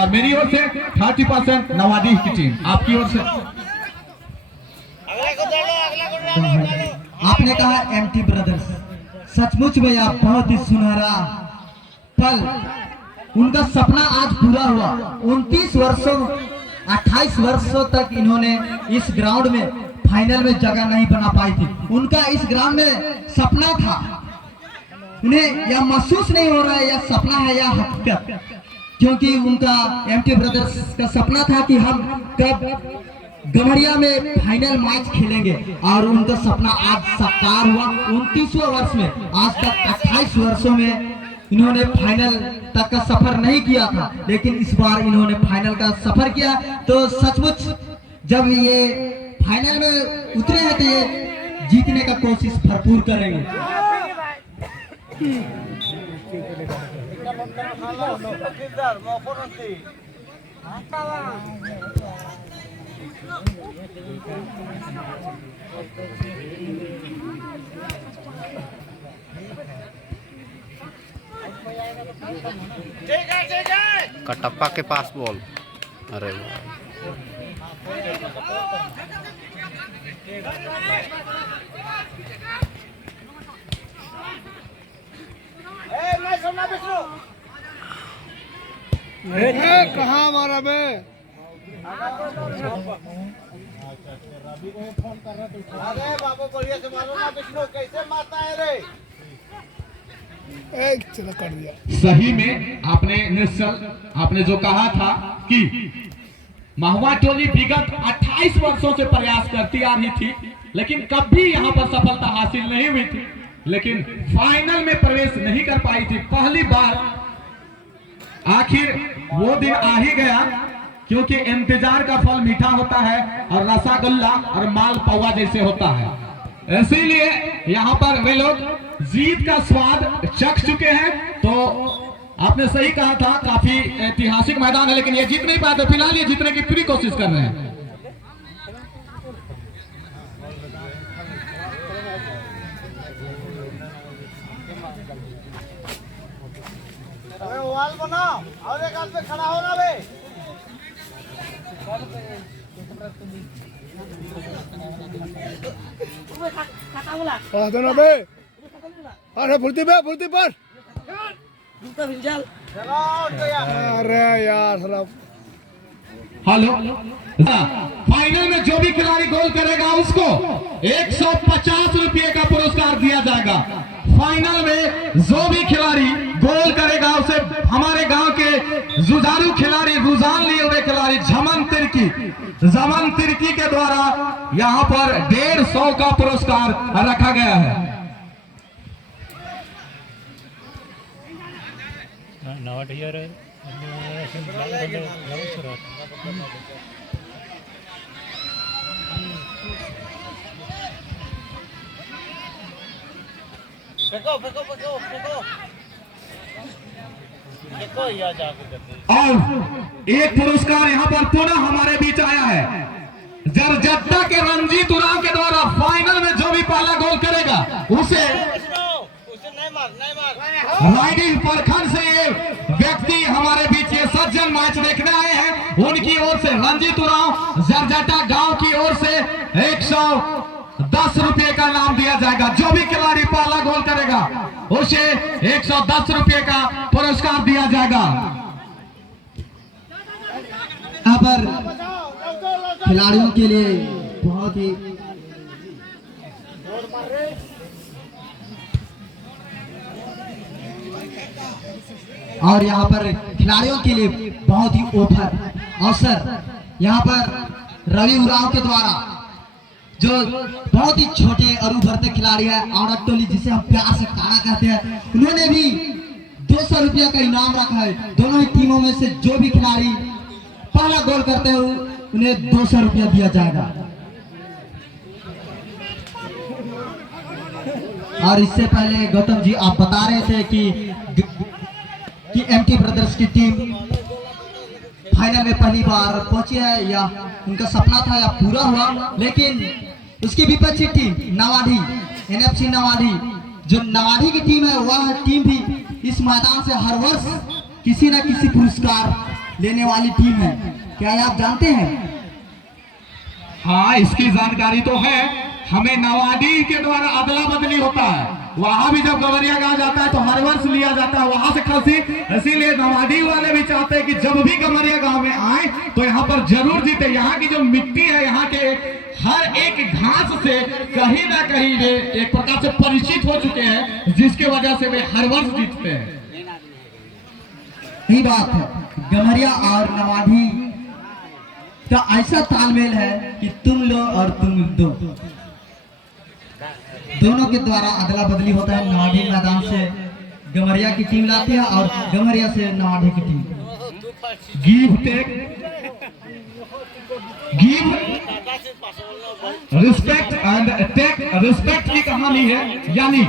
और मेरी ओर से 30% नवादी की टीम आपकी ओर से। आपने कहा एमटी ब्रदर्स, सचमुच में यह बहुत ही सुनहरा पल, उनका सपना आज पूरा हुआ। 29 वर्षों 28 वर्षों तक इन्होंने इस ग्राउंड में फाइनल में जगह नहीं बना पाई थी। उनका इस ग्राउंड में सपना था, उन्हें यह महसूस नहीं हो रहा है यह सपना है या हकीकत, क्योंकि उनका एमटी ब्रदर्स का सपना था कि हम कब गम्हरिया में फाइनल मैच खेलेंगे, और उनका सपना आज साकार हुआ। 29वें वर्ष में, आज तक 28 वर्षों में इन्होंने फाइनल तक का सफर नहीं किया था, लेकिन इस बार इन्होंने फाइनल का सफर किया। तो सचमुच जब ये फाइनल में उतरे हैं तो ये जीतने का कोशिश भरपूर करेंगे। कटप्पा के पास बॉल, अरे कहाँ मारा बे? अरे बाबू बढ़िया से मारो ना विष्णु, कैसे मारता है रे? चलो कर दिया। सही में आपने निश्चल आपने जो कहा था कि महुआ टोली विगत 28 वर्षों से प्रयास करती आ रही थी, लेकिन कभी यहां पर सफलता हासिल नहीं हुई थी, लेकिन फाइनल में प्रवेश नहीं कर पाई थी। पहली बार आखिर वो दिन आ ही गया, क्योंकि इंतजार का फल मीठा होता है और रसगुल्ला और मालपुआ जैसे होता है। इसीलिए यहाँ पर वे लोग जीत का स्वाद चख चुके हैं। तो आपने सही कहा था, काफी ऐतिहासिक मैदान है, लेकिन ये जीत नहीं पाए, तो फिलहाल ये जीतने की पूरी कोशिश कर रहे हैं। अरे वाल बनाओ और एक आदमी खड़ा होना बे। बे अरे फुर्ती पे फुर्ती पर। अरे यार हेलो, फाइनल में जो भी खिलाड़ी गोल करेगा उसको 150 रुपये का पुरस्कार दिया जाएगा। फाइनल में जो भी खिलाड़ी गोल करेगा उसे हमारे गांव के जुझारू खिलाड़ी, रुझान लिए हुए खिलाड़ी जमन तिर्की के द्वारा यहां पर 150 का पुरस्कार रखा गया है। फेंको फेंको फेंको फेंको फेंको या जाके। और एक पुरस्कार यहाँ पर पुनः हमारे बीच आया है। जरजट्टा के रंजीत उरांव के द्वारा फाइनल में जो भी पहला गोल करेगा उसे राइडिंग प्रखंड से ये व्यक्ति हमारे बीच ये सज्जन मैच देखने आए हैं, उनकी ओर से रंजीत उरांव जरजट्टा गांव की ओर से 110 रुपये का इनाम दिया जाएगा। जो भी खिलाड़ी पहला गोल करेगा उसे 110 रुपये का पुरस्कार दिया जाएगा। यहाँ पर खिलाड़ियों के लिए बहुत ही और यहाँ पर खिलाड़ियों के लिए बहुत ही अवसर यहाँ पर रवि उरांव के द्वारा, जो बहुत ही छोटे और उभरते खिलाड़ी है औरत टोली जिसे हम प्यार से काड़ा कहते हैं, उन्होंने भी 200 रुपया का इनाम रखा है। दोनों ही टीमों में से जो भी खिलाड़ी पहला गोल करते हैं उन्हें 200 रुपया दिया जाएगा। और इससे पहले गौतम जी आप बता रहे थे कि एमटी ब्रदर्स की टीम फाइनल में पहली बार पहुंची है, या उनका सपना था या पूरा हुआ, लेकिन उसकी विपक्षी टीम नवाडी एनएफसी नवाडी, जो नवाडी की टीम है, वह टीम भी इस मैदान से हर वर्ष किसी न किसी पुरस्कार लेने वाली टीम है, क्या आप जानते हैं? हाँ, इसकी जानकारी तो है। हमें नवाडी के द्वारा अदला बदली होता है, वहां भी जब गवरिया गांव जाता है तो हर वर्ष लिया जाता है वहां से खसी। इसीलिए नवाडी वाले भी चाहते हैं कि जब भी गवरिया गांव में आए तो यहाँ पर जरूर जीते। यहाँ की जो मिट्टी है, यहाँ के हर एक घास से कहीं ना कहीं वे एक प्रकार से परिचित हो चुके हैं, जिसके वजह से वे हर वर्ष जीतते हैं। यही बात है, गमरिया और नवाडी का ऐसा तालमेल है कि तुम लो और तुम दो, दोनों के द्वारा अदला बदली होता है। नवाडी मैदान से गमरिया की टीम लाती है और गमरिया से नवाडी की टीम। Give take, give respect and take respect की कहानी है, यानी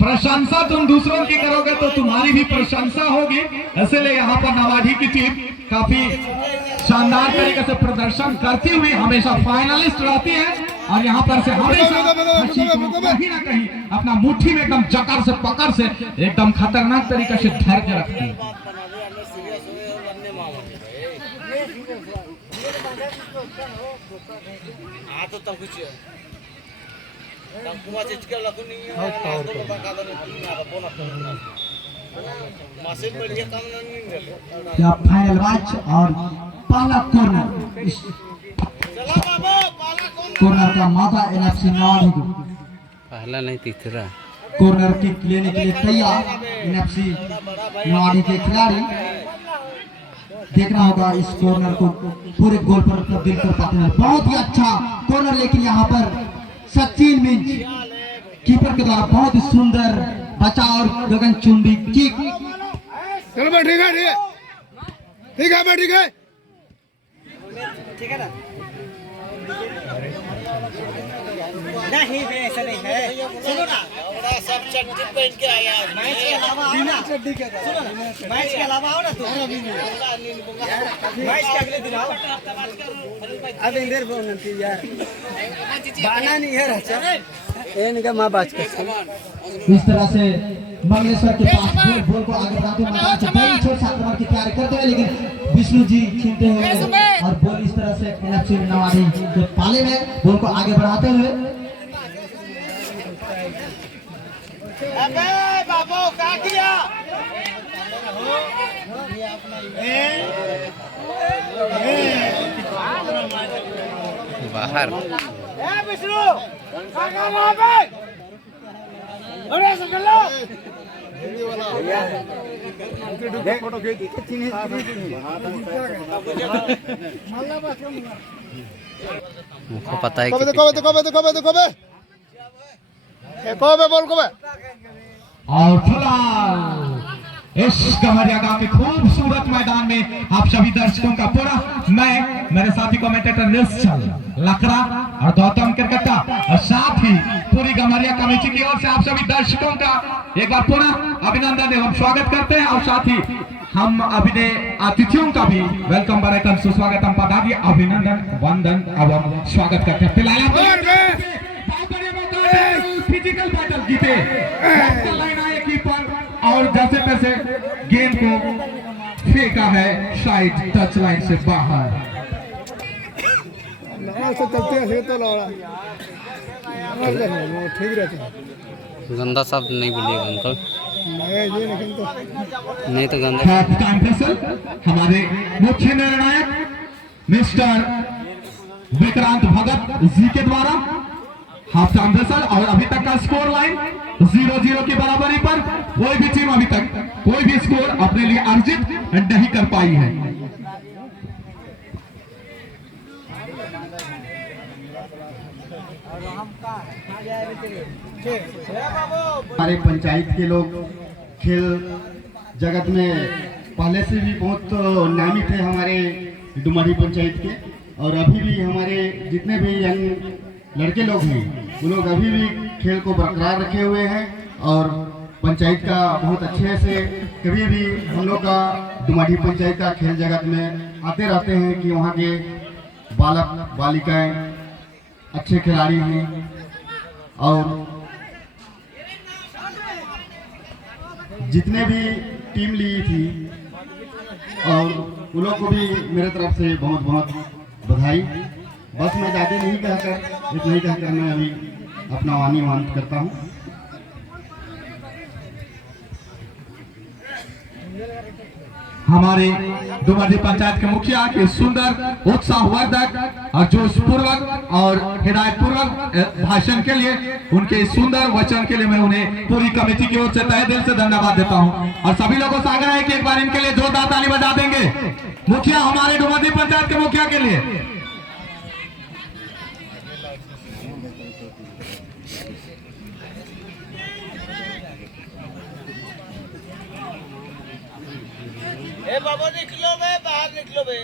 प्रशंसा तुम दूसरों की करोगे तो तुम्हारी भी प्रशंसा होगी। इसलिए यहाँ पर नवाडी की टीम काफी शानदार तरीके से प्रदर्शन करती हुई हमेशा फाइनलिस्ट रहती है और यहाँ पर से हमेशा कहीं ना कहीं अपना मुट्ठी में एकदम जकड़ से पकड़ से एकदम खतरनाक तरीके से धर के रखती है। क्या फाइनल मैच और पहला कॉर्नर, इस कॉर्नर का मौका एनएफसी नवाडी को। पहला नहीं तीसरा कॉर्नर किक लेने के लिए तैयार एनएफसी नवाडी के खिलाड़ी। देखना होगा इस कॉर्नर को पूरे गोल पर तब्दील कर पाते हैं। बहुत ही अच्छा कॉर्नर, लेकिन यहाँ पर सचिन मिंज कीपर के द्वारा बहुत ही सुंदर बचाव और गगनचुंबी किक। चलो भाई, ठीक है ठीक है ठीक है भाई, ठीक है ठीक है ना? नहीं बे, ऐसा नहीं है। सुनो ना, सब चड्डी पहन के आया मैच के अलावा आओ ना। चड्डी के सुनो ना, मैच के अलावा आओ ना तुम। मैच के अगले दिन आओ। अब इंदर बोलती यार बाना नहीं है रचा इनका मां बात कर। इस तरह से मंगलेश्वर के पास बॉल को आगे बढ़ाते हुए मैदान से बड़ी छोट आक्रमण की तैयारी करते हैं, लेकिन विष्णु जी छीनते हुए और बॉल इस तरह से एनएफसी नवाडी के पाले में बॉल को आगे बढ़ाते हुए। अबे बाबू क्या किया? बाहर ए विष्णु काका वहां पे अरे सकलो फोटो खींच मुझको पता है कब कि बोल कब और फिलहाल इस गमरिया गांव के खूबसूरत मैदान में आप सभी दर्शकों का पूरा, मैं मेरे साथी कमेंटेटर निश्चल लकड़ा और गौतम किरकट्टा और साथ ही पूरी गमरिया कमेटी की ओर से आप सभी दर्शकों का एक बार पुनः अभिनंदन एवं स्वागत करते हैं और साथ ही हम अपने अतिथियों का भी वेलकम बराकम सुस्वागतम पदार्थ अभिनंदन वंदन एवं स्वागत करते हैं। फिलहाल फिजिकल बैटल जीते लाइन आए कीपर और जैसे तैसे गेंद को फेंका है साइड टच लाइन से बाहर। चलते हैं तो लौड़ा ठीक रहता है। गंदा शब्द नहीं बोलिएगा अंकल, नहीं तो गंदा। हाफ टाइम फेसल हमारे मुख्य निर्णायक मिस्टर विक्रांत भगत जी के द्वारा हाफ टाइम फेसल और अभी तक का स्कोर लाइन 0-0 की बराबरी पर कोई भी टीम अभी तक कोई भी स्कोर अपने लिए अर्जित नहीं कर पाई है। हमारे पंचायत के लोग खेल जगत में पहले से भी बहुत नामी थे हमारे डुमरी पंचायत के, और अभी भी हमारे जितने भी यंग लड़के लोग हैं वो लोग अभी भी खेल को बरकरार रखे हुए हैं और पंचायत का बहुत अच्छे से कभी भी हम लोग का डुमरी पंचायत का खेल जगत में आते रहते हैं कि वहाँ के बालक बालिकाएं अच्छे खिलाड़ी हैं। और जितने भी टीम ली थी और उन लोग को भी मेरे तरफ से बहुत बहुत बधाई। बस मैं ज़्यादा नहीं कहकर इतना ही कहकर मैं अभी अपना वाणी वांत करता हूँ। हमारे डुमरी पंचायत के मुखिया के सुंदर उत्साहवर्धक और जोशपूर्वक और हिदायतपूर्वक भाषण के लिए, उनके सुंदर वचन के लिए मैं उन्हें पूरी कमेटी की ओर से तहे दिल से धन्यवाद देता हूं। और सभी लोगों से आग्रह है कि एक बार इनके लिए जोरदार ताली बजा देंगे। मुखिया, हमारे डुमरी पंचायत के मुखिया के लिए। ए बाबा निकलो बे, बाहर निकलो बे।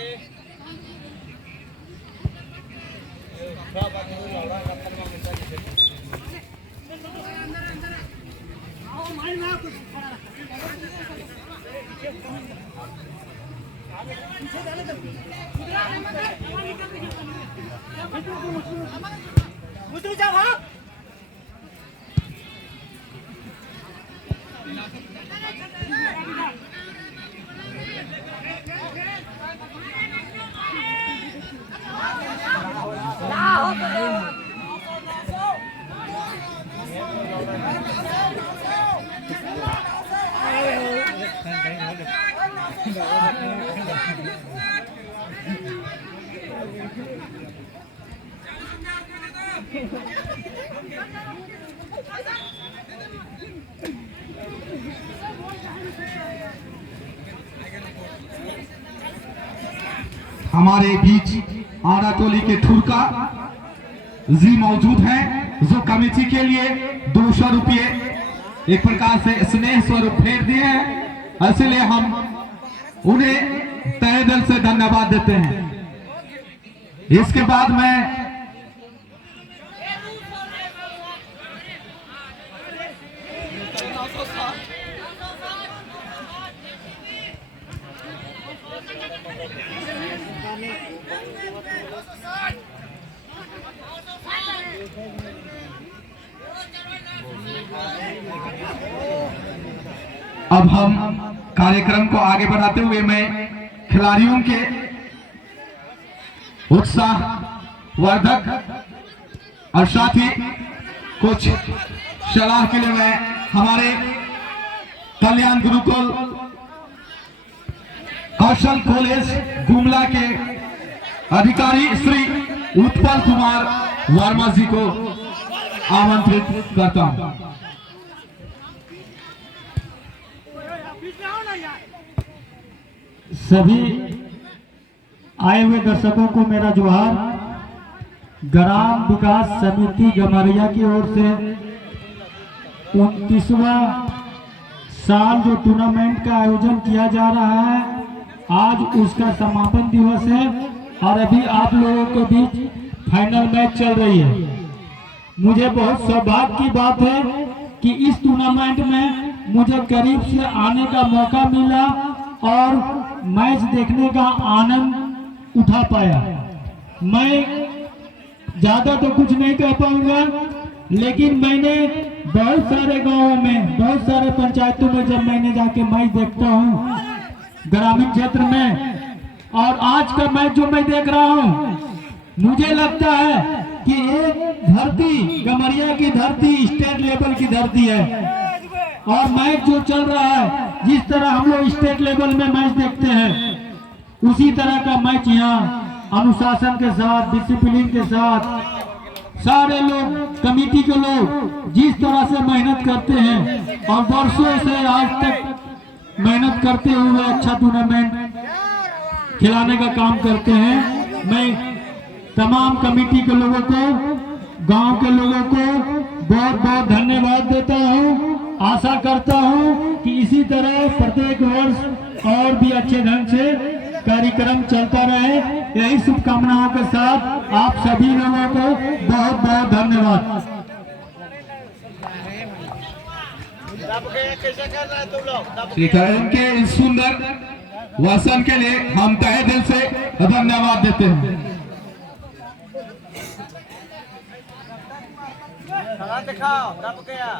हमारे बीच आरा टोली के ठुरका जी मौजूद हैं, जो कमेटी के लिए 200 रुपये एक प्रकार से स्नेह स्वरूप फेर दिए हैं। इसलिए हम उन्हें तहे दिल से धन्यवाद देते हैं। इसके बाद मैं अब हम कार्यक्रम को आगे बढ़ाते हुए मैं खिलाड़ियों के उत्साह वर्धक और साथ ही कुछ सलाह के लिए मैं हमारे कल्याण गुरुकुल कौशल कॉलेज गुमला के अधिकारी श्री उत्पल कुमार वर्मा जी को आमंत्रित करता हूं। सभी आए हुए दर्शकों को मेरा जोहार। ग्राम विकास समिति गमरिया की ओर से 29वां साल जो टूर्नामेंट का आयोजन किया जा रहा है, आज उसका समापन दिवस है और अभी आप लोगों के बीच फाइनल मैच चल रही है। मुझे बहुत सौभाग्य की बात है कि इस टूर्नामेंट में मुझे करीब से आने का मौका मिला और मैच देखने का आनंद उठा पाया। मैं ज्यादा तो कुछ नहीं कह पाऊंगा, लेकिन मैंने बहुत सारे गांवों में, बहुत सारे पंचायतों में जब मैंने जाके मैच देखता हूं ग्रामीण क्षेत्र में, और आज का मैच जो मैं देख रहा हूं, मुझे लगता है कि एक धरती, गमरिया की धरती स्टेट लेवल की धरती है। और मैच जो चल रहा है, जिस तरह हम लोग स्टेट लेवल में मैच देखते हैं, उसी तरह का मैच यहाँ अनुशासन के साथ, डिसिप्लिन के साथ सारे लोग, कमेटी के लोग जिस तरह से मेहनत करते हैं और वर्षों से आज तक मेहनत करते हुए अच्छा टूर्नामेंट खिलाने का काम करते हैं। मैं तमाम कमेटी के लोगों को, गांव के लोगों को बहुत बहुत धन्यवाद देता हूं। आशा करता हूं कि इसी तरह प्रत्येक वर्ष और भी अच्छे ढंग से कार्यक्रम चलता रहे। यही शुभकामनाओं के साथ आप सभी लोगों को बहुत बहुत धन्यवाद। के इस सुंदर वचन के लिए हम तहे दिल से धन्यवाद देते हैं। दिखाओ दब गया।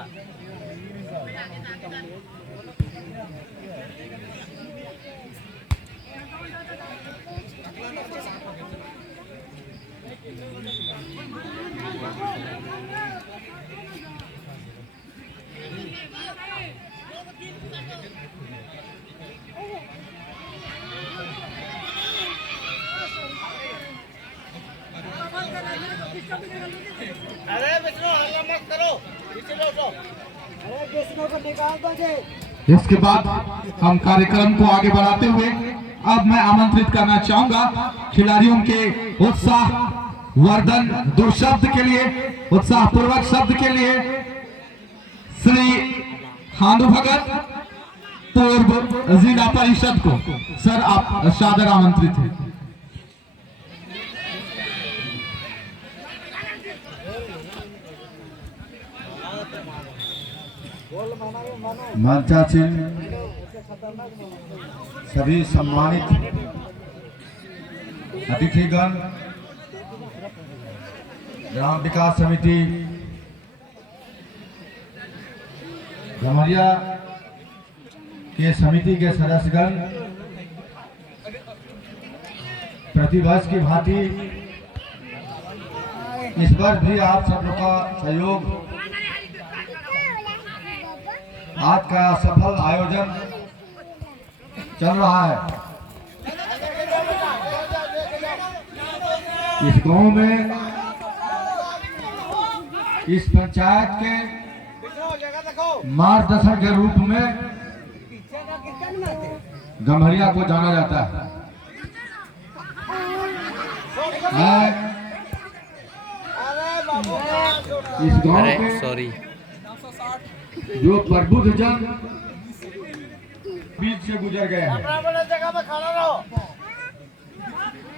अरे विष्णु हल्ला मत करो, पीछे लौटो। अरे विष्णु को निकाल दो जी। इसके बाद हम कार्यक्रम को आगे बढ़ाते हुए अब मैं आमंत्रित करना चाहूंगा खिलाड़ियों के उत्साह वर्धन दो शब्द के लिए, उत्साह पूर्वक शब्द के लिए श्री हांडू भगत पूर्व जिला परिषद को सर आप सादर आमंत्रित हैं। मंचासीन सभी सम्मानित अतिथिगण, ग्राम विकास समिति गमरिया के समिति के सदस्यगण, प्रतिवर्ष की भांति इस बार भी आप सब लोग का सहयोग, आज का सफल आयोजन चल रहा है। इस गांव में, इस पंचायत के मार्गदर्शन के रूप में गम्हरिया को जाना जाता है। इस गांव के सॉरी जो प्रबुद्ध जन बीच से गुजर गए हैं, जगह पे खड़ा रहो।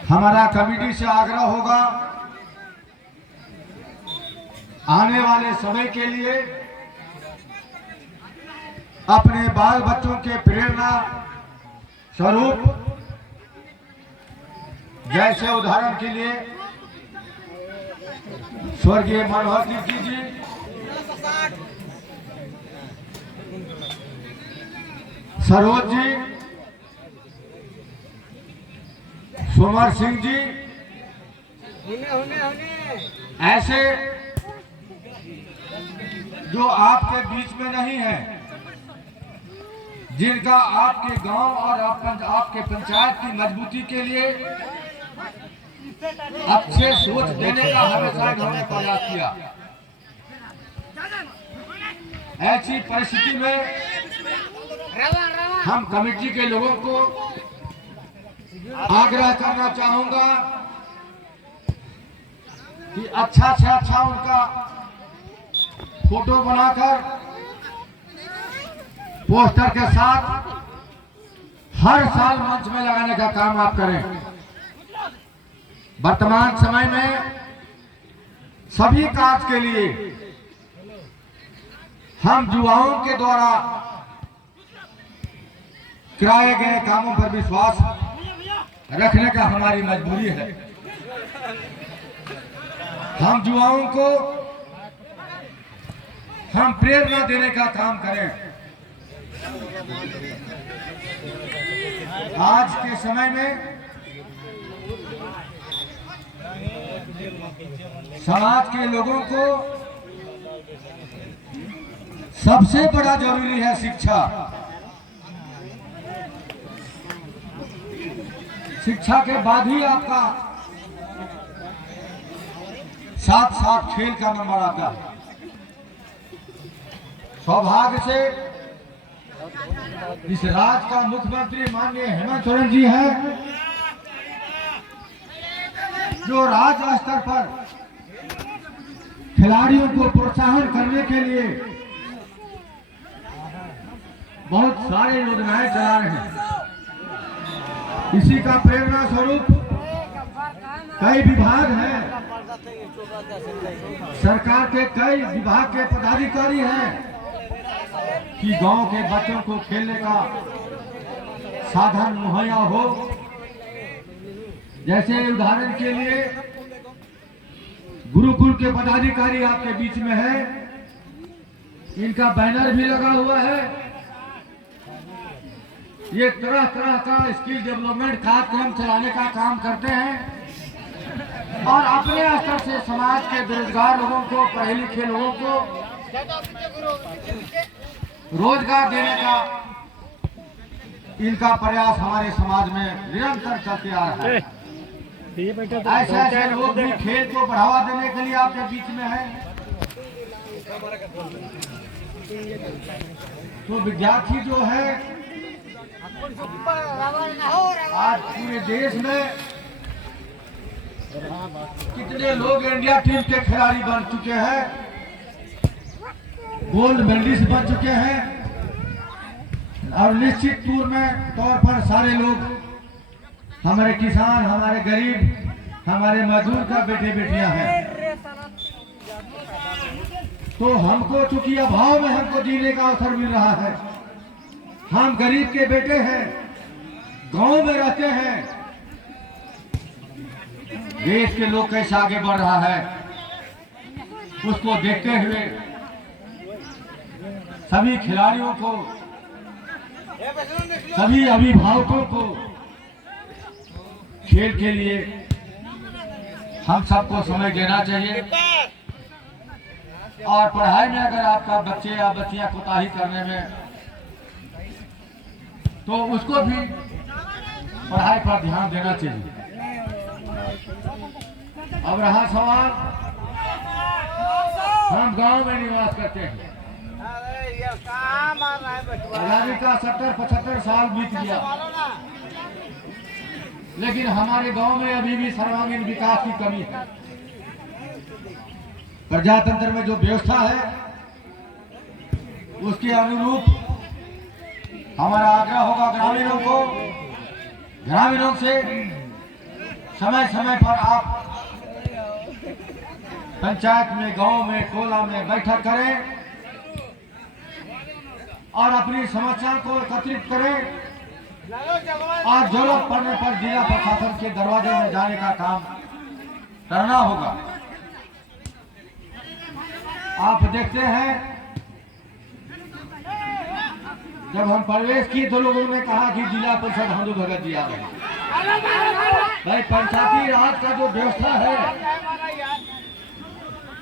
हमारा कमेटी से आग्रह होगा आने वाले समय के लिए अपने बाल बच्चों के प्रेरणा स्वरूप, जैसे उदाहरण के लिए स्वर्गीय मनोहर सिंह जी, सरोज जी, सोमर सिंह जी, ऐसे जो आपके बीच में नहीं है, जिनका आपके गांव और आपके पंचायत की मजबूती के लिए अच्छे सोच देने का हमेशा इन्होंने प्रयास किया। ऐसी परिस्थिति में हम कमेटी के लोगों को आग्रह करना चाहूंगा कि अच्छा से अच्छा उनका फोटो बनाकर पोस्टर के साथ हर साल मंच में लगाने का काम आप करें। वर्तमान समय में सभी कार्य के लिए हम युवाओं के द्वारा कराए गए कामों पर विश्वास रखने का हमारी मजबूरी है। हम युवाओं को हम प्रेरणा देने का काम करें। आज के समय में समाज के लोगों को सबसे बड़ा जरूरी है शिक्षा। शिक्षा के बाद ही आपका साथ साथ खेल का नंबर आता है। सौभाग्य से इस राज्य का मुख्यमंत्री माननीय हेमंत सोरेन जी हैं, जो राज्य स्तर पर खिलाड़ियों को प्रोत्साहन करने के लिए बहुत सारे योजनाएं चला रहे हैं। इसी का प्रेरणा स्वरूप कई विभाग हैं, सरकार के कई विभाग के पदाधिकारी हैं कि गांव के बच्चों को खेलने का साधन मुहैया हो। जैसे उदाहरण के लिए गुरुकुल के पदाधिकारी आपके बीच में है, इनका बैनर भी लगा हुआ है। ये तरह तरह का स्किल डेवलपमेंट कार्यक्रम चलाने का काम करते हैं और अपने स्तर से समाज के बेरोजगार लोगों को, पढ़े लिखे लोगों को रोजगार देने का इनका प्रयास हमारे समाज में निरंतर चलते आ रहा है। ऐसे ऐसे लोग भी खेल को बढ़ावा देने के लिए आपके बीच में हैं। तो विद्यार्थी जो है आज पूरे देश में कितने लोग इंडिया टीम के खिलाड़ी बन चुके हैं, गोल्ड मेडलिस्ट बन चुके हैं, और निश्चित तौर पर सारे लोग हमारे किसान, हमारे गरीब, हमारे मजदूर का बेटे बेटियां हैं। तो हमको चूंकि अभाव में हमको जीने का अवसर मिल रहा है, हम गरीब के बेटे हैं, गांव में रहते हैं, देश के लोग कैसे आगे बढ़ रहा है उसको देखते हुए सभी खिलाड़ियों को, सभी अभिभावकों को खेल के लिए हम सबको समय देना चाहिए। और पढ़ाई में अगर आपका बच्चे या बच्चियां कोताही करने में, तो उसको भी पढ़ाई पर ध्यान देना चाहिए। अब रहा सवाल, हम गांव में निवास करते हैं, आजादी का 70-75 साल बीत गया, लेकिन हमारे गांव में अभी भी सर्वांगीण विकास की कमी है। प्रजातंत्र में जो व्यवस्था है उसके अनुरूप हमारा आग्रह होगा ग्रामीणों से समय समय पर आप पंचायत में, गांव में, टोला में बैठक करें और अपनी समस्या को एकत्रित करें और जरूरत पड़ने पर जिला प्रशासन के दरवाजे में जाने का काम करना होगा। आप देखते हैं जब हम प्रवेश किए तो लोगों ने कहा कि जिला परिषद हम लोग भगत जी आ गए। भाई पंचायती राज का जो व्यवस्था है,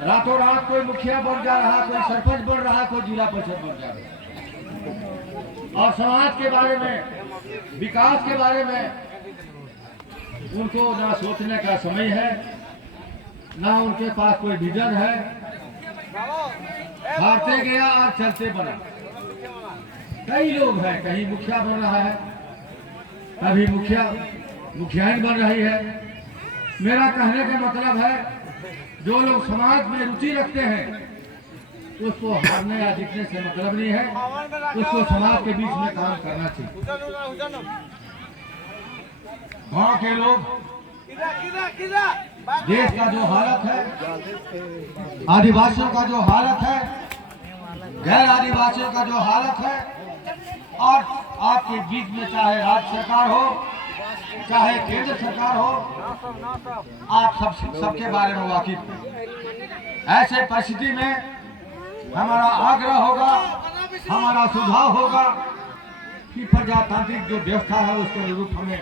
रातों रात कोई मुखिया बन जा रहा, कोई सरपंच बन रहा, कोई जिला परिषद बन जा रहा। और समाज के बारे में, विकास के बारे में उनको ना सोचने का समय है, ना उनके पास कोई विजन है। हारते गया और चलते बना। कई लोग हैं, कहीं मुखिया बन रहा है, कभी मुखियाइन बन रही है। मेरा कहने का मतलब है जो लोग समाज में रुचि रखते हैं उसको हारने या जीतने से मतलब नहीं है, उसको समाज के बीच में काम करना चाहिए। गांव के लोग, देश का जो हालत है, आदिवासियों का जो हालत है, गैर आदिवासियों का जो हालत है, और आपके बीच में चाहे राज्य सरकार हो चाहे केंद्र सरकार हो, आप सबके बारे में वाकिफ हैं। ऐसे परिस्थिति में हमारा आग्रह होगा, हमारा सुझाव होगा कि प्रजातांत्रिक जो व्यवस्था है उसके अनुरूप हमें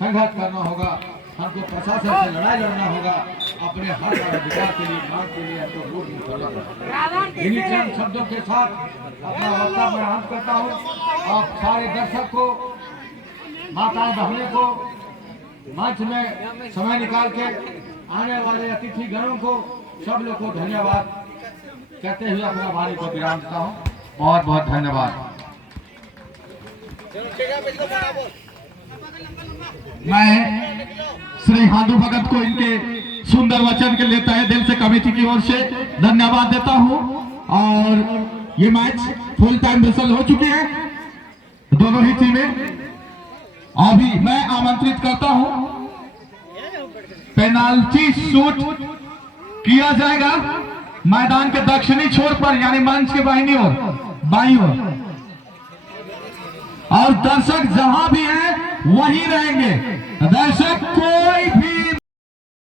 संघर्ष करना होगा, हमको प्रशासन से लड़ाई लड़ना होगा, अपने हक और अधिकार के लिए, मांग के लिए हमको वोट निकालना होगा। इन्हीं चंद शब्दों के साथ अपना वक्तव्य मैं अंत करता हूँ और सारे दर्शक को, माताएं बहनों को, मंच में समय निकाल के आने वाले अतिथि गणों को, सब लोग को धन्यवाद कहते हुए अपना वाणी को विराम देता हूँ। बहुत बहुत धन्यवाद। मैं श्री हांदू भगत को इनके सुंदर वचन के लिए तहे दिल से कमेटी की ओर से धन्यवाद देता हूं। और ये मैच फुल टाइम विसल हो चुके हैं दोनों ही टीमें। अभी मैं आमंत्रित करता हूं, पेनाल्टी शूट किया जाएगा मैदान के दक्षिणी छोर पर, यानी मंच के बाईं ओर, और दर्शक जहां भी हैं वहीं रहेंगे। दर्शक कोई भी